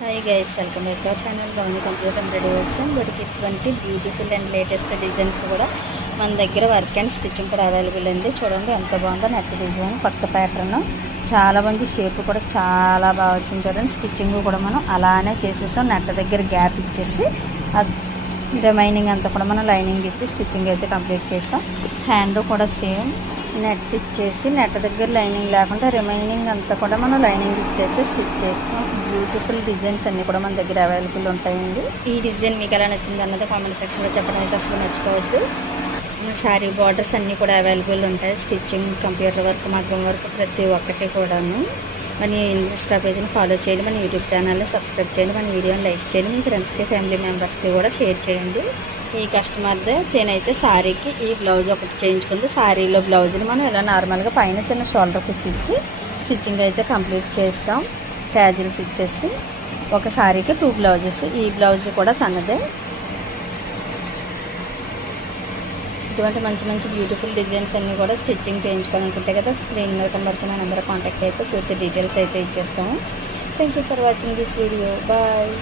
Hi guys, welcome back to our channel Bhavani computer and ready works. వాటికి ఇటువంటి beautiful and latest designs కూడా మన దగ్గర వర్క్ అండ్ స్టిచ్చింగ్ కూడా అవైలబుల్ ఉంది. చూడండి ఎంత బాగుందో, నెట్ డిజైన్, కొత్త ప్యాటర్న్, చాలా బాగుంది. షేప్ కూడా చాలా బాగా వచ్చింది. చూడండి స్టిచ్చింగ్ కూడా మనం అలానే చేసేసాం. నెట్ దగ్గర గ్యాప్ ఇచ్చేసి రిమైనింగ్ అంతా కూడా మనం లైనింగ్ ఇచ్చి స్టిచ్చింగ్ అయితే కంప్లీట్ చేస్తాం. హ్యాండ్ కూడా సేమ్ నెట్ ఇచ్చేసి నెట్ దగ్గర లైనింగ్ లేకుండా రిమైనింగ్ అంతా కూడా మనం లైనింగ్ ఇచ్చేస్తే స్టిచ్ చేస్తాం. బ్యూటిఫుల్ డిజైన్స్ అన్నీ కూడా మన దగ్గర అవైలబుల్ ఉంటాయండి. ఈ డిజైన్ మీకు ఎలా నచ్చింది అన్నది కామెంట్ సెక్షన్లో చెప్పడం అయితే అసలు మర్చిపోవద్దు. శారీ బార్డర్స్ అన్నీ కూడా అవైలబుల్ ఉంటాయి. స్టిచ్చింగ్, కంప్యూటర్ వర్క్, మగ్గం వర్క్ ప్రతి ఒక్కటి కూడాను. మన ఇన్స్టా పేజ్ని ఫాలో చేయండి, మన యూట్యూబ్ ఛానల్ని సబ్స్క్రైబ్ చేయండి, మన వీడియోని లైక్ చేయండి, మీ ఫ్రెండ్స్కి, ఫ్యామిలీ మెంబర్స్కి కూడా షేర్ చేయండి. ఈ కస్టమర్దే తేనైతే శారీకి ఈ బ్లౌజ్ ఒకటి చేయించుకుంది. శారీలో బ్లౌజ్ని మనం ఇలా నార్మల్గా పైన చిన్న షోల్డర్ కుచ్చిచ్చి స్టిచ్చింగ్ అయితే కంప్లీట్ చేస్తాం. ట్యాజిల్స్ ఇచ్చేసి ఒక శారీకి 2 బ్లౌజెస్. ఈ బ్లౌజ్ కూడా తనదే. ఇటువంటి మంచి మంచి బ్యూటిఫుల్ డిజైన్స్ అన్నీ కూడా స్టిచ్చింగ్ చేయించుకోవాలనుకుంటే కదా స్క్రీన్ మీద కనబడుతున్న నెంబర్ కాంటాక్ట్ అయితే పూర్తి డీటెయిల్స్ అయితే ఇచ్చేస్తాము. Thank you for watching this video. Bye.